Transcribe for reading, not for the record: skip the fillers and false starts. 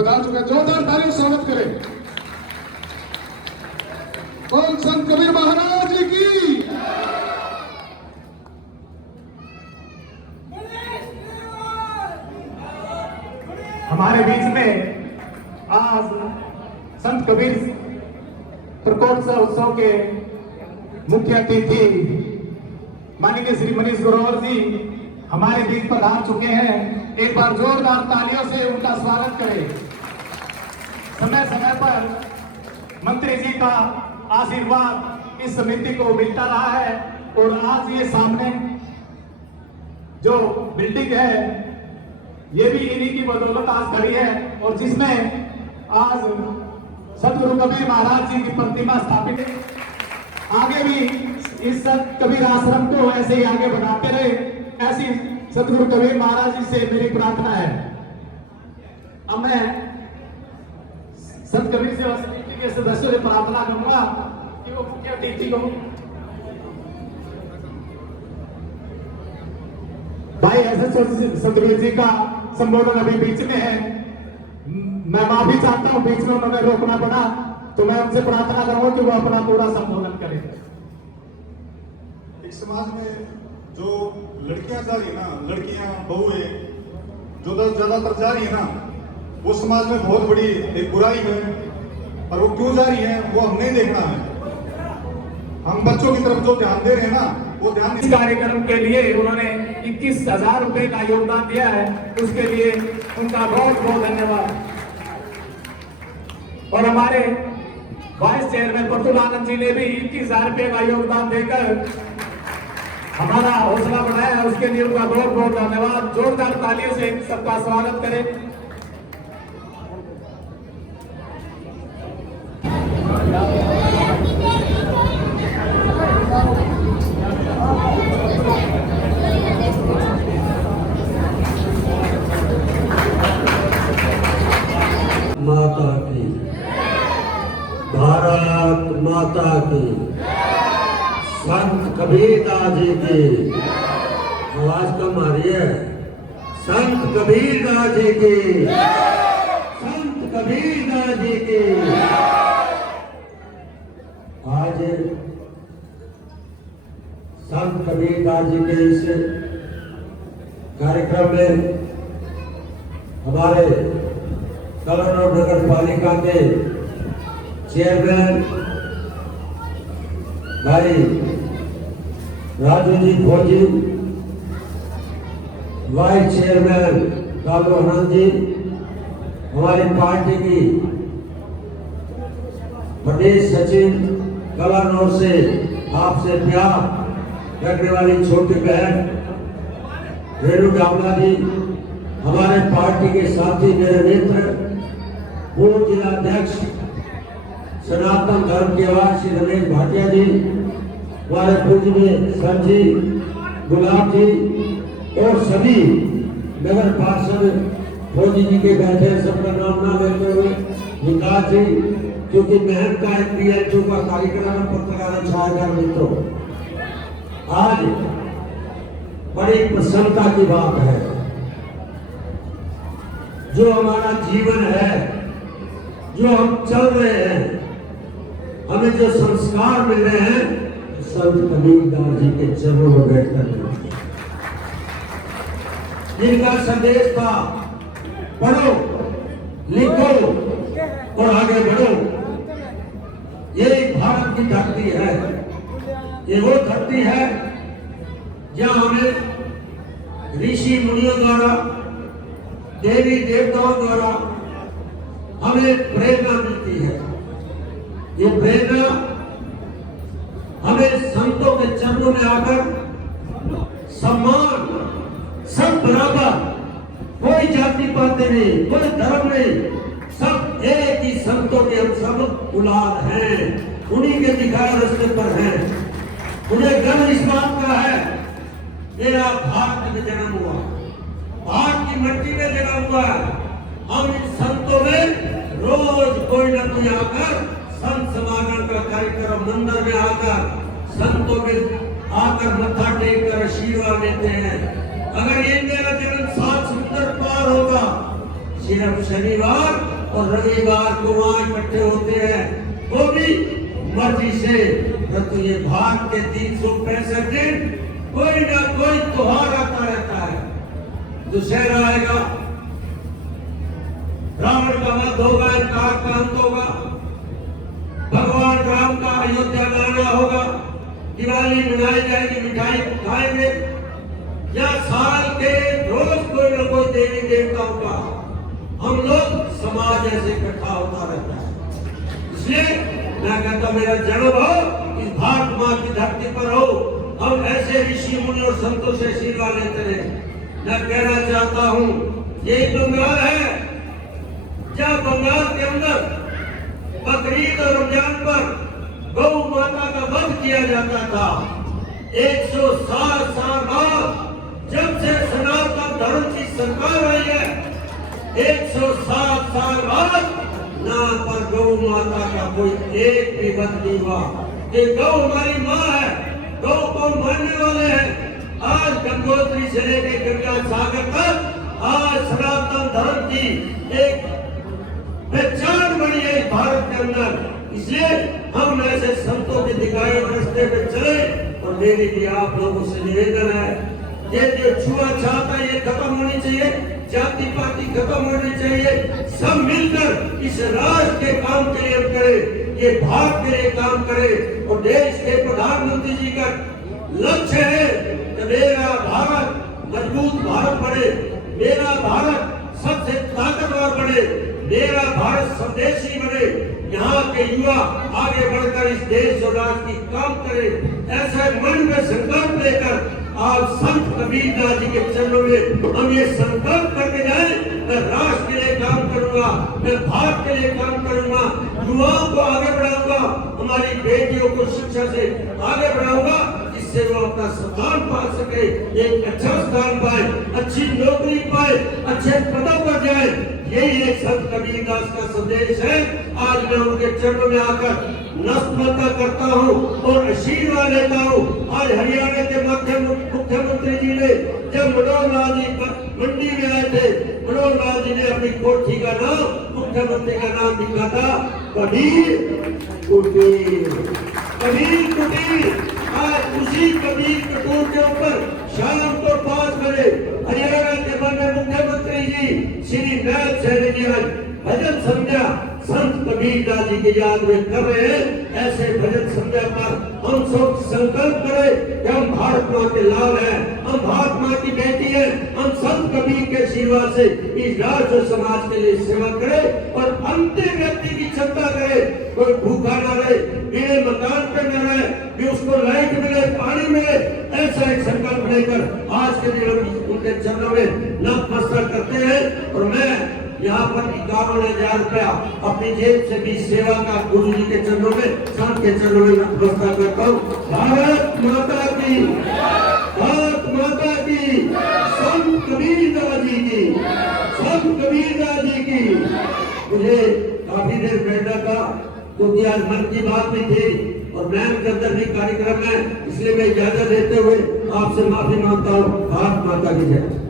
पधार चुका है। जोरदार तालियों से स्वागत करें। बोल संत कबीर महाराज की। हमारे बीच में आज संत कबीर प्रकोत्सव उत्सव के मुख्य अतिथि माननीय श्री मनीष ग्रोवर जी हमारे बीच पधार चुके हैं। एक बार जोरदार तालियों से उनका स्वागत करें। समय समय पर मंत्री जी का आशीर्वाद इस समिति को मिलता रहा है और आज ये सामने जो बिल्डिंग है ये भी इन्हीं की बदौलत आज खड़ी है और जिसमें आज सतगुरु कबीर महाराज जी की प्रतिमा स्थापित है। आगे भी इस संत कबीर आश्रम को ऐसे ही आगे बढ़ाते रहे, ऐसी सतगुरु कबीर महाराज जी से मेरी प्रार्थना है। अब मैं संत कबीर सेवा समिति के सदस्यों से प्रार्थना करूंगा कि वो मुख्य अतिथि को भाई ऐसे सतगुरु जी का संबोधन अभी बीच में है। मैं माफी चाहता हूं, बीच में उन्होंने रोकना पड़ा, तो मैं उनसे प्रार्थना करूंगा कि वो अपना पूरा संबोधन करें। एक समाज में जो लड़कियां जा रही है ना, लड़कियां बहुएं जो ज्यादातर जा रही है ना, वो समाज में बहुत बड़ी एक बुराई है। और वो क्यों जा रही है वो हम नहीं देखना है। हम बच्चों की तरफ जो ध्यान दे रहे हैं ना, वो ध्यान इस कार्यक्रम के लिए उन्होंने 21,000 रुपए का योगदान दिया है, उसके लिए उनका बहुत बहुत धन्यवाद। और हमारे वाइस चेयरमैन प्रतुल आनंद जी ने भी 21,000 रुपए का योगदान देकर हमारा हौसला बढ़ाया है, उसके लिए उनका बहुत बहुत धन्यवाद। जोरदार तालियों से सबका स्वागत करें। माता की, भारत माता की, संत कबीरदास जी की। आवाज कम आ रही है। संत कबीरदास जी की, संत कबीरदास जी की। आज संत कबीरदास जी के इस कार्यक्रम में हमारे कलरनौर नगर पालिका के चेयरमैन भाई राजू जी फौजी, वाइस चेयरमैन कालू आनंद जी, हमारी पार्टी की प्रदेश सचिव कलरनौर से आपसे प्यार रखने वाली छोटी बहन रेणु कामला जी, हमारे पार्टी के साथी मेरे मित्र पूर्व जिला अध्यक्ष सनातन धर्म के आवाज श्री रमेश भाटिया जी, हमारे पूज्य सर जी गुलाब जी और सभी नगर पार्षद फौजी जी के बैठे, सबका नाम ना लेते हुए विकास जी, क्योंकि मेहनत का एक PLO का कार्यक्रम पत्रकार छायाकार मित्रों, आज बड़ी प्रसन्नता की बात है। जो हमारा जीवन है, जो हम चल रहे हैं, हमें जो संस्कार मिल रहे हैं, संत कबीरदास जी के चरणों में बैठकर जिनका संदेश था पढ़ो लिखो और आगे बढ़ो। ये भारत की धरती है, ये वो धरती है जहां हमें ऋषि मुनियों द्वारा, देवी देवताओं द्वारा हमें प्रेरणा मिलती है। ये प्रेरणा हमें संतों के चरणों में आकर सम्मान, सब बराबर, कोई जाति पाति नहीं, कोई धर्म नहीं, सब एक ही संतों के हम सब औलाद हैं, उन्हीं के दिखाए रास्ते पर हैं। मुझे गर्व इस बात का है, मेरा भारत में जन्म हुआ, भारत की मिट्टी में जन्म हुआ। हम इन संतों में रोज कोई न कोई आकर संत समागम का कार्यक्रम मंदिर में आकर संतों के आकर मत्था टेक कर आशीर्वाद लेते हैं। अगर ये मेरा जन्म 7 समुद्र पार होगा, सिर्फ शनिवार और रविवार को वहां इकट्ठे होते हैं, वो भी मर्जी से। परंतु ये भारत के 365 दिन कोई ना कोई त्योहार आता रहता है। दुशहरा आएगा, रावण का वध होगा, इनकार का अंत होगा, भगवान राम का अयोध्या में आना होगा, दिवाली मनाई जाएगी, मिठाई खाएंगे, या साल के रोज कोई न कोई देवी देवताओं का हम लोग समाज ऐसे इकट्ठा होता रहता है। इसलिए मैं कहता मेरा जन्म हो इस भारत माँ की धरती पर हो, हम ऐसे ऋषि मुनि और संतों से आशीर्वाद लेते रहे। मैं कहना चाहता हूँ यही बंगाल है, जहाँ बंगाल के अंदर बकरीद और रमजान पर गौ माता का वध किया जाता था। 107 साल बाद जब से सनातन धर्म की सरकार आई है, 107 साल बाद ना पर गौ माता का कोई एक भी वध नहीं हुआ। ये गौ हमारी माँ है, गौ को मानने वाले हैं। आज गंगोत्री से लेकर गंगा सागर तक आज सनातन धर्म की एक पहचान बनी है भारत के अंदर। इसलिए हम ऐसे संतों के दिखाए रास्ते पे चले। और मेरी भी आप लोगों से निवेदन है, ये जो छुआछूत है ये खत्म होनी चाहिए, जाति पाति खत्म होनी चाहिए। सब मिलकर इस राष्ट्र के काम के लिए हम करें, ये भारत के लिए काम करें। और देश के प्रधानमंत्री जी का लक्ष्य है कि मेरा भारत मजबूत भारत बने, मेरा भारत सबसे ताकतवर बने, मेरा भारत स्वदेशी बने, यहाँ के युवा आगे बढ़कर इस देश और राष्ट्र की काम करें। ऐसे मन में संकल्प लेकर आप संत कबीरदास जी के चरणों में हम ये संकल्प करके जाए, मैं राष्ट्र के लिए काम करूंगा, मैं भारत के लिए काम करूंगा, युवाओं को आगे बढ़ाऊंगा, हमारी बेटियों को शिक्षा से आगे बढ़ाऊंगा, जिससे वो अपना स्थान पा सके, एक अच्छा स्थान पाए, अच्छी नौकरी पाए, अच्छे पदों पर जाए। यही एक संत कबीरदास का संदेश है। आज मैं उनके चरणों में आकर नतमस्तक करता हूँ और आशीर्वाद लेता हूँ। आज हरियाणा के मुख्यमंत्री जी ने जब मनोहर लाल जी मंडी में आए थे, मनोहर लाल जी ने अपनी कोठी का नाम मुख्यमंत्री का नाम लिखा था कबीर कुटीर। कबीर कुटीर, आज उसी कबीर कुटीर के ऊपर शाम को 5 बजे हरियाणा के माननीय मुख्यमंत्री जी श्री नायब सैनी जी आज भजन संध्या संत कबीरदास जी की याद में कर रहे हैं। ऐसे भजन संध्या पर हम सब संकल्प करें कि हम भारत माँ के लाल हैं, हम भारत माँ की बेटी हैं, हम संत कबीर के आशीर्वाद से इस राष्ट्र और समाज के लिए सेवा करें और अंतिम व्यक्ति की चिंता करें। कोई भूखा न रहे, बिना मकान पे न रहे, कि उसको लाइट मिले, पानी मिले, ऐसा एक संकल्प लेकर आज के दिन हम उनके चरणों में नतमस्तक करते हैं। और मैं यहाँ पर 51,000 रुपया अपनी जेब से भी सेवा का गुरु जी के चरणों में, संत के चरणों में नतमस्तक करता हूँ। भारत माता की, भारत माता की, संत कबीरदास जी की, संत कबीरदास जी की। मुझे काफी देर बैठा था क्योंकि आज मन की बात भी थी और मैम के अंदर भी कार्यक्रम है, इसलिए मैं इजाजत देते हुए आपसे माफी मांगता हूँ। भारत माता की जय।